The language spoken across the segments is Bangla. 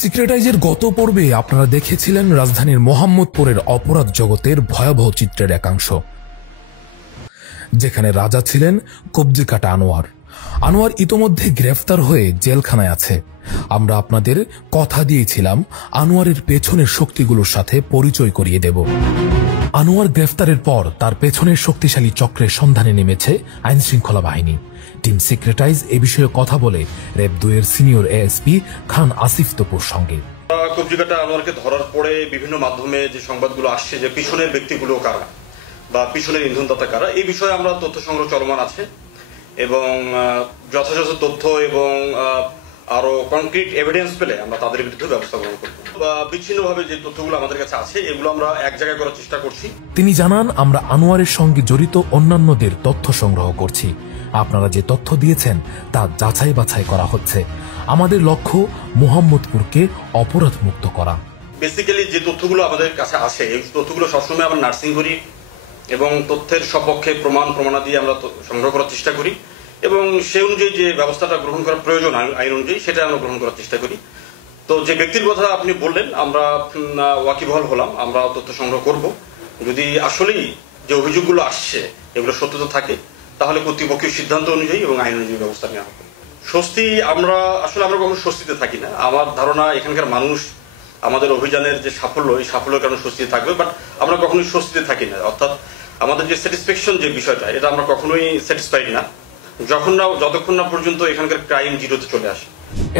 সিক্রেটাইজের গত পর্বে আপনারা দেখেছিলেন রাজধানীর মোহাম্মদপুরের অপরাধ জগতের ভয়াবহ চিত্রের একাংশ, যেখানে রাজা ছিলেন কবজি কাটা আনোয়ার। আনোয়ার ইতোমধ্যে গ্রেফতার হয়ে জেলখানায় আছে। আমরা আপনাদের কথা দিয়েছিলাম আনোয়ারের পেছনের শক্তিগুলোর সাথে পরিচয় করিয়ে দেব। আনোয়ার গ্রেফতারের পর তার পেছনের শক্তিশালী চক্রের সন্ধানে নেমেছে আইন শৃঙ্খলা বাহিনী। টিম সিক্রেটাইজ এ বিষয়ে কথা বলে র্যাব 2 এর সিনিয়র এএসপি খান আসিফ তপুর সঙ্গে। কবজিকাটা আনোয়ারকে ধরার পরে বিভিন্ন মাধ্যমে যে সংবাদগুলো আসছে যে পিছনের ব্যক্তিগুলো কারা বা পিছনের ইন্ধনদাতা কারা, এই বিষয়ে আমরা তথ্য সংগ্রহ চলমান আছে এবং যথাযথ তথ্য এবং আরো কনক্রিট এভিডেন্স পেলে আমরা তাদের বিরুদ্ধে ব্যবস্থা গ্রহণ করব। বিচ্ছিন্নভাবে যে তথ্যগুলো আমাদের কাছে আছে এগুলো আমরা এক জায়গায় করার চেষ্টা করছি। তিনি জানান, আমরা আনোয়ারের সঙ্গে জড়িত অন্যান্যদের তথ্য সংগ্রহ করছি। আপনারা যে তথ্য দিয়েছেন তা যাচাই বাছাই করা হচ্ছে। আমাদের লক্ষ্য মোহাম্মদপুরকে অপরাধ মুক্ত করা। বেসিক্যালি যে তথ্যগুলো আমাদের কাছে আসে এই তথ্যগুলো সবসময় আমরা নার্সিং করি এবং তথ্যের সপক্ষে প্রমাণাদি আমরা সংগ্রহ করার চেষ্টা করি এবং সে অনুযায়ী যে ব্যবস্থাটা গ্রহণ করা প্রয়োজন আইন অনুযায়ী সেটা আমরা গ্রহণ করার চেষ্টা করি। তো যে ব্যক্তির কথা আপনি বললেন আমরা ওয়াকিবহাল হলাম, আমরা তথ্য সংগ্রহ করব। যদি আসলেই যে অভিযোগগুলো আসছে এগুলো সত্যতা থাকে তাহলে কর্তৃপক্ষের সিদ্ধান্ত অনুযায়ী এবং আইন অনুযায়ী ব্যবস্থা নেওয়া হবে। স্বস্তি আমরা কখনো স্বস্তিতে থাকি না। আমার ধারণা এখানকার মানুষ আমাদের অভিযানের যে সাফল্য এই সাফল্যের কারণে স্বস্তিতে থাকবে, বাট আমরা কখনোই স্বস্তিতে থাকি না। অর্থাৎ আমাদের যে স্যাটিসফ্যাকশন যে বিষয়টা এটা আমরা কখনোই স্যাটিসফাইড না যতক্ষণ না পর্যন্ত এখানকার ক্রাইম জিরোতে চলে আসে।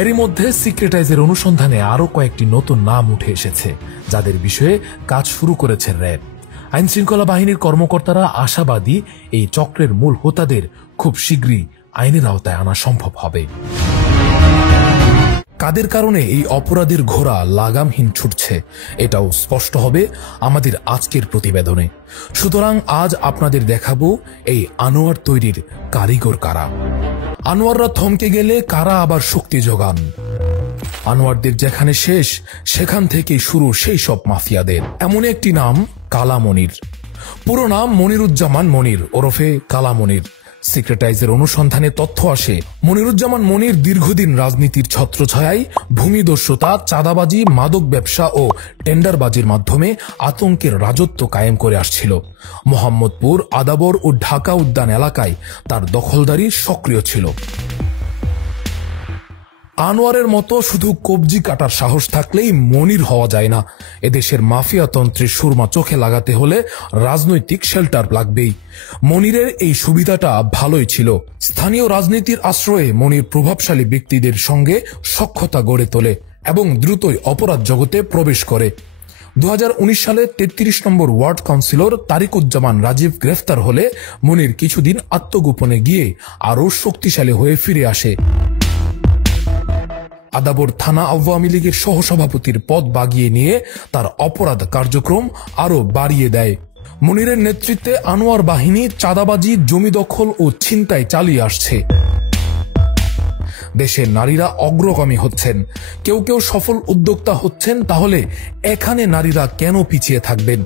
এরই মধ্যে সিক্রেটাইজের অনুসন্ধানে আরো কয়েকটি নতুন নাম উঠে এসেছে, যাদের বিষয়ে কাজ শুরু করেছে র্যাব। আইন শৃঙ্খলা বাহিনীর কর্মকর্তারা আশাবাদী এই চক্রের মূল হোতাদের খুব শীঘ্রই আইনের আওতায় আনা সম্ভব হবে। কাদের কারণে এই অপরাধের ঘোড়া লাগামহীন ছুটছে এটাও স্পষ্ট হবে আমাদের আজকের প্রতিবেদনে। সুতরাং আজ আপনাদের দেখাবো এই আনোয়ার তৈরির কারিগর কারা। আনোয়াররা থমকে গেলে কারা আবার শক্তি যোগান। আনোয়ারদের যেখানে শেষ সেখান থেকেই শুরু সেই সব মাফিয়াদের। এমন একটি নাম কালা মনির। পুরো নাম মনিরুজ্জামান মনির ওরফে কালা মনির। সিক্রেটাইজের অনুসন্ধানে তথ্য আসে মনিরুজ্জামান মনির দীর্ঘদিন রাজনীতির ছত্রছায়ায় ভূমিদস্যুতা, চাঁদাবাজি, মাদক ব্যবসা ও টেন্ডারবাজির মাধ্যমে আতঙ্কের রাজত্ব কায়েম করে আসছিল। মোহাম্মদপুর, আদাবর ও ঢাকা উদ্যান এলাকায় তার দখলদারি সক্রিয় ছিল। আনোয়ারের মতো শুধু কবজি কাটার সাহস থাকলেই মনির হওয়া যায় না। এদেশের মাফিয়াতন্ত্রের সুরমা চোখে লাগাতে হলে রাজনৈতিক শেল্টার লাগবেই। মনিরের এই সুবিধাটা ভালোই ছিল। স্থানীয় রাজনীতির আশ্রয়ে মনির প্রভাবশালী ব্যক্তিদের সঙ্গে সখ্যতা গড়ে তোলে এবং দ্রুতই অপরাধ জগতে প্রবেশ করে। 2019 সালে 33 নম্বর ওয়ার্ড কাউন্সিলর তারিকুজ্জামান রাজীব গ্রেফতার হলে মনির কিছুদিন আত্মগোপনে গিয়ে আরও শক্তিশালী হয়ে ফিরে আসে। আদাবর থানা আওয়ামী লীগের সহসভাপতির পদ বাগিয়ে নিয়ে তার অপরাধ কার্যক্রম আরো বাড়িয়ে দেয়। মনিরের নেতৃত্বে আনোয়ার বাহিনী চাঁদাবাজি, জমি দখল ও ছিনতাই চালিয়ে আসছে। দেশের নারীরা অগ্রগামী হচ্ছেন, কেউ কেউ সফল উদ্যোক্তা হচ্ছেন। তাহলে এখানে নারীরা কেন পিছিয়ে থাকবেন?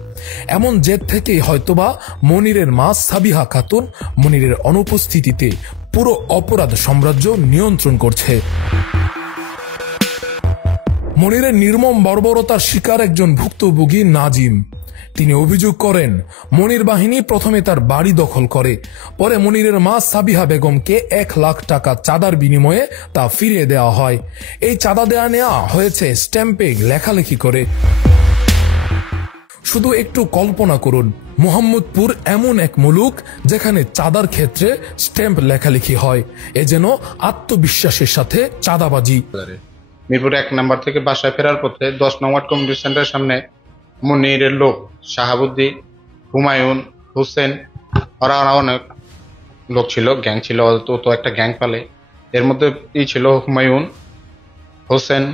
এমন জেদ থেকেই হয়তোবা মনিরের মা সাবিহা খাতুন মনিরের অনুপস্থিতিতে পুরো অপরাধ সাম্রাজ্য নিয়ন্ত্রণ করছে। মনিরের নির্মম বর্বরতার শিকার একজন ভুক্তভোগী নাজিম। তিনি অভিযোগ করেন মনির বাহিনী প্রথমে তার বাড়ি দখল করে, পরে মনিরের মা সাবিহা বেগমকে 1 লাখ টাকা চাঁদার বিনিময়ে তা ফিরিয়ে দেওয়া হয়। এই চাঁদা নেওয়া হয়েছে স্ট্যাম্পে লেখালেখি করে। শুধু একটু কল্পনা করুন, মোহাম্মদপুর এমন এক মুলুক যেখানে চাঁদার ক্ষেত্রে স্ট্যাম্প লেখালেখি হয়। এ যেন আত্মবিশ্বাসের সাথে চাঁদাবাজি। মিরপুর 1 নম্বর থেকে বাসায় ফেরার পথে 10 নম্বর কমিউনিটি সেন্টারের সামনে মনিরের লোক শাহাবুদ্দিন, হুমায়ুন, হোসেন, ওরা অনেক লোক ছিল, গ্যাং ছিল। তো একটা গ্যাং পালে, এর মধ্যে ছিল হুমায়ুন, হোসেন,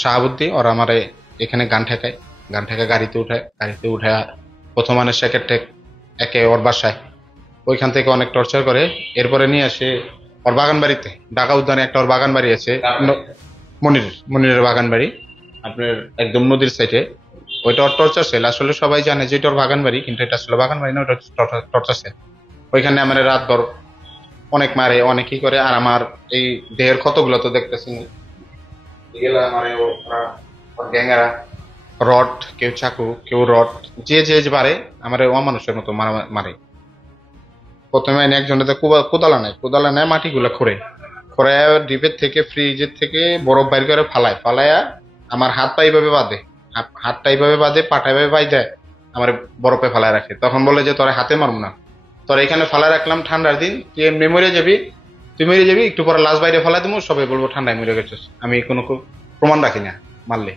শাহাবুদ্দিন। ওরা আমার এখানে গান ঠেকায় গাড়িতে উঠায় প্রথম আনে সেকেন্ড একে ওর বাসায়, ওইখান থেকে অনেক টর্চার করে। এরপরে নিয়ে আসে ওর বাগান বাড়িতে, ঢাকা উদ্যানে একটা ওর বাগান বাড়ি আছে, মনিরের বাগান বাড়ি আপনার একদম নদীর সাইডে। ওইটা ওর টর্চার সেল। আসলে সবাই জানে যে এটা ওর বাগান বাড়ি, কিন্তু এটা আসলে বাগান বাড়ি না, ওটা টর্চার সেল। ওইখানে আমার রাতভর অনেক মারে, অনেকই করে। আর আমার এই দেহের ক্ষতগুলো তো দেখতেছেন, এগুলা আমারে ওরা গ্যাংরা রড, কেউ চাকু, কেউ রড, যে যে পারে আমার অমানুষের মতো মারে। প্রথমে একজনের কোদালা নেয় মাটিগুলা খোঁড়ে ডিপের থেকে ফ্রিজের থেকে বরফ বাইর করে ফালায়া আমার হাতটা এইভাবে বাঁধে পাটা এইভাবে বাই দেয়, আমার বরফে ফালায় রাখে। তখন বলে যে তোরা হাতে মারব না, তোরা এখানে ফালায় রাখলাম ঠান্ডার দিন, তুই এমনি মরে যাবি, একটু পরে লাশ বাইরে ফেলাই দেবো, সবাই বলবো ঠান্ডায় মরে গেছিস। আমি কোনো প্রমাণ রাখি না মারলে।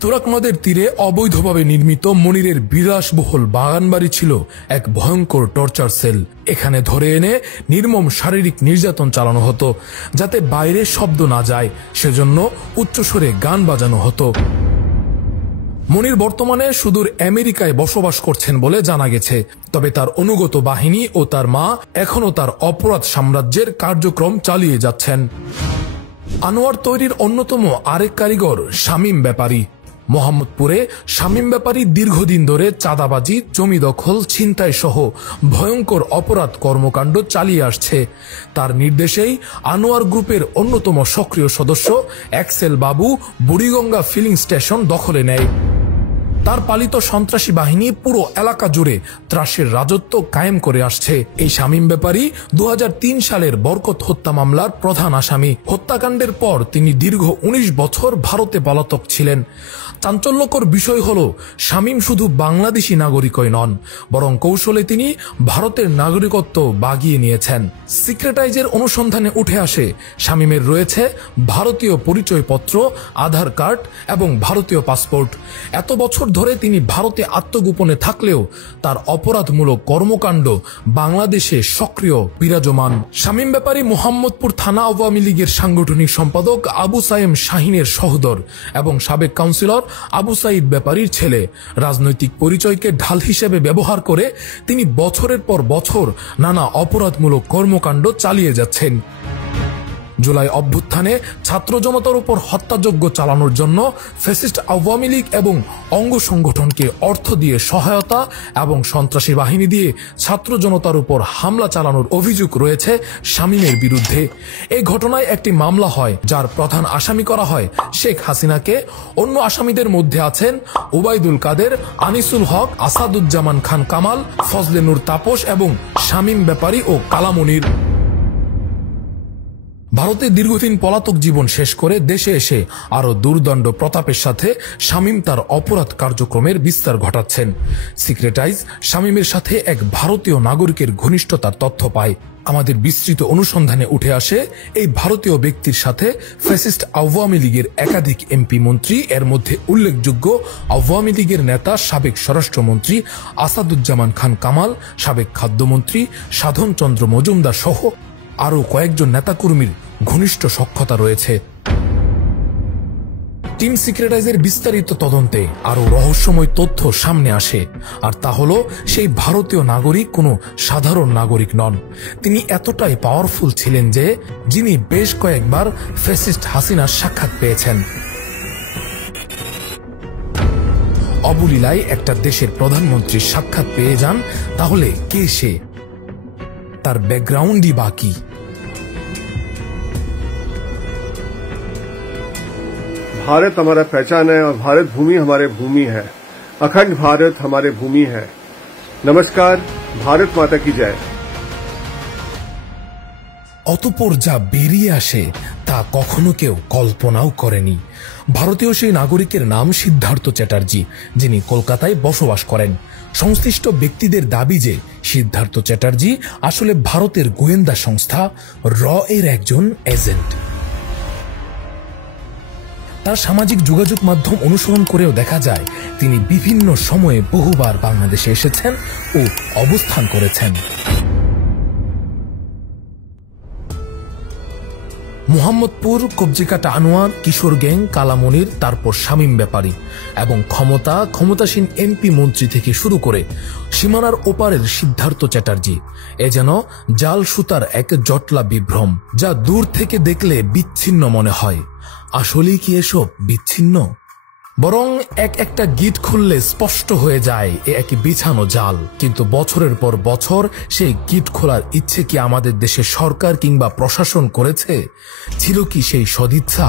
তুরাগ নদের তীরে অবৈধভাবে নির্মিত মনিরের বিলাসবহুল বাগানবাড়ি ছিল এক ভয়ঙ্কর টর্চার সেল। এখানে ধরে এনে নির্মম শারীরিক নির্যাতন চালানো হতো, যাতে বাইরে শব্দ না যায় সেজন্য উচ্চস্বরে গান বাজানো হতো। মনির বর্তমানে সুদূর আমেরিকায় বসবাস করছেন বলে জানা গেছে, তবে তার অনুগত বাহিনী ও তার মা এখনো তার অপরাধ সাম্রাজ্যের কার্যক্রম চালিয়ে যাচ্ছেন। আনোয়ার তৈরির অন্যতম আরেক কারিগর শামীম ব্যাপারী। মোহাম্মদপুরে শামীম ব্যাপারী দীর্ঘদিন ধরে চাঁদাবাজি, জমি দখল, ছিনতাই সহ ভয়ঙ্কর অপরাধ কর্মকাণ্ড চালিয়ে আসছে। তার নির্দেশেই আনোয়ার গ্রুপের অন্যতম সক্রিয় সদস্য এক্সেল বাবু বুড়িগঙ্গা ফিলিং স্টেশন দখলে নেয়। তার পালিত সন্ত্রাসী বাহিনী পুরো এলাকা জুড়ে ত্রাসের রাজত্ব কায়েম করে আসছে। এই শামীম ব্যাপারী 2003 সালের বরকত হত্যা মামলার প্রধান আসামি। হত্যাকাণ্ডের পর তিনি দীর্ঘ 19 বছর ভারতে পলাতক ছিলেন। চাঞ্চল্যকর বিষয় হল, শামীম শুধু বাংলাদেশি নাগরিকই নন, বরং কৌশলে তিনি ভারতের নাগরিকত্ব বাগিয়ে নিয়েছেন। সিক্রেটাইজের অনুসন্ধানে উঠে আসে শামীমের রয়েছে ভারতীয় পরিচয়পত্র, আধার কার্ড এবং ভারতীয় পাসপোর্ট। এত বছর ধরে তিনি ভারতে আত্মগোপনে থাকলেও তার অপরাধমূলক কর্মকাণ্ড বাংলাদেশে সক্রিয় বিরাজমান। শামীম ব্যাপারী মোহাম্মদপুর থানা আওয়ামী লীগের সাংগঠনিক সম্পাদক আবু সায়েম শাহিনের সহোদর এবং সাবেক কাউন্সিলর আবু সাইদ ব্যাপারীর ছেলে। রাজনৈতিক পরিচয়কে ঢাল হিসেবে ব্যবহার করে তিনি বছরের পর বছর নানা অপরাধমূলক কর্মকাণ্ড চালিয়ে যাচ্ছেন। জুলাই অভ্যুত্থানে ছাত্র জনতার উপর হত্যাযজ্ঞ চালানোর জন্য ফ্যাসিস্ট আওয়ামী লীগ এবং অঙ্গ সংগঠনকে অর্থ দিয়ে সহায়তা এবং সন্ত্রাসী বাহিনী দিয়ে ছাত্র জনতার উপর হামলা চালানোর অভিযোগ রয়েছে শামীমের বিরুদ্ধে। এই ঘটনায় একটি মামলা হয়, যার প্রধান আসামি করা হয় শেখ হাসিনাকে। অন্য আসামিদের মধ্যে আছেন ওবায়দুল কাদের, আনিসুল হক, আসাদুজ্জামান খান কামাল, ফজলে নূর তাপস এবং শামীম ব্যাপারী ও কালামনির। ভারতে দীর্ঘদিন পলাতক জীবন শেষ করে দেশে এসে আরো দুর্দণ্ড প্রতাপের সাথে শামীম তার অপরাধ কার্যক্রমের বিস্তার ঘটাচ্ছেন। সিক্রেটাইজ শামীমের সাথে এক ভারতীয় নাগরিকের ঘনিষ্ঠতার তথ্য পায়। আমাদের বিস্তৃত অনুসন্ধানে উঠে আসে এই ভারতীয় ব্যক্তির সাথে ফ্যাসিস্ট আওয়ামী লীগের একাধিক এমপি মন্ত্রী, এর মধ্যে উল্লেখযোগ্য আওয়ামী লীগের নেতা সাবেক স্বরাষ্ট্রমন্ত্রী আসাদুজ্জামান খান কামাল, সাবেক খাদ্যমন্ত্রী সাধন চন্দ্র মজুমদার সহ আরো কয়েকজন নেতাকর্মীর ঘনিষ্ঠ সখ্যতা রয়েছে। টিম সিক্রেটাইজের বিস্তারিত তদন্তে আরো রহস্যময় তথ্য সামনে আসে, আর তা হলো সেই ভারতীয় নাগরিক কোনো সাধারণ নাগরিক নন। তিনি এতটাই পাওয়ারফুল ছিলেন যে যিনি বেশ কয়েকবার ফ্যাসিস্ট হাসিনার সাক্ষাৎ পেয়েছেন। অবলীলায় একটা দেশের প্রধানমন্ত্রীর সাক্ষাৎ পেয়ে যান, তাহলে কে সে? তার ব্যাকগ্রাউন্ডই বাকি। भारत हमारा पहचान है और भारत भूमि हमारे भूमि है। अखंड भारत हमारे भूमि है। नमस्कार, भारत माता की जय। অতঃপর যা বেরিয়ে আসে তা কখনো কেউ কল্পনাও করেনি। ভারতীয় সেই নাগরিকের নাম সিদ্ধার্থ চ্যাটার্জি, যিনি কলকাতায় বসবাস করেন। সংশ্লিষ্ট ব্যক্তিদের দাবি যে সিদ্ধার্থ চ্যাটার্জি আসলে ভারতের গোয়েন্দা সংস্থা র এর একজন এজেন্ট। তার সামাজিক যোগাযোগ মাধ্যম অনুসরণ করেও দেখা যায় তিনি বিভিন্ন সময়ে বহুবার বাংলাদেশে এসেছেন ও অবস্থান করেছেন। মোহাম্মদপুর, কবজিকাটা আনোয়ার, কিশোর গ্যাং, কালামনির, তারপর শামীম ব্যাপারী এবং ক্ষমতাসীন এমপি মন্ত্রী থেকে শুরু করে সীমানার ওপারের সিদ্ধার্থ চ্যাটার্জি, এ যেন জাল সুতার এক জটলা বিভ্রম, যা দূর থেকে দেখলে বিচ্ছিন্ন মনে হয়। আসলেই কি এসব বিচ্ছিন্ন? বরং একটা গিট খুললে স্পষ্ট হয়ে যায় এ এক বিছানো জাল। কিন্তু বছরের পর বছর সেই গিট খোলার ইচ্ছে কি আমাদের দেশের সরকার কিংবা প্রশাসন করেছে? ছিল কি সেই সদিচ্ছা?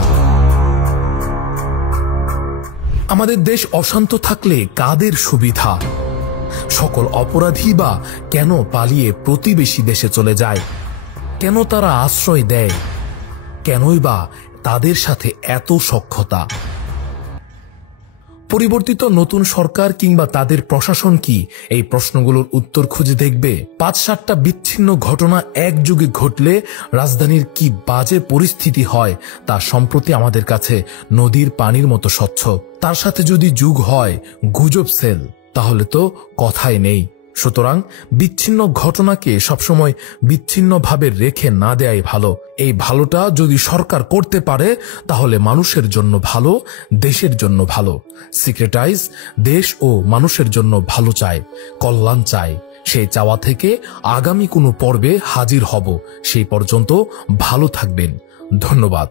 আমাদের দেশ অশান্ত থাকলে কাদের সুবিধা? সকল অপরাধী বা কেন পালিয়ে প্রতিবেশী দেশে চলে যায়? কেন তারা আশ্রয় দেয়? কেনই বা তাদের সাথে এত সখ্যতা? পরিবর্তিত নতুন সরকার কিংবা তাদের প্রশাসন কি এই প্রশ্নগুলোর উত্তর খুঁজে দেখবে? ৫-৭টা বিচ্ছিন্ন ঘটনা একযোগে ঘটলে রাজধানীর কি বাজে পরিস্থিতি হয় তা সম্প্রতি আমাদের কাছে নদীর পানির মতো স্বচ্ছ। তার সাথে যদি যোগ হয় গুজব সেল, তাহলে তো কথাই নেই। সুতরাং বিচ্ছিন্ন ঘটনাকে সবসময় বিচ্ছিন্নভাবে রেখে না দেয়াই ভালো। এই ভালোটা যদি সরকার করতে পারে তাহলে মানুষের জন্য ভালো, দেশের জন্য ভালো। সিক্রেটাইজ দেশ ও মানুষের জন্য ভালো চায়, কল্যাণ চায়। সেই চাওয়া থেকে আগামী কোনো পর্বে হাজির হব। সেই পর্যন্ত ভালো থাকবেন। ধন্যবাদ।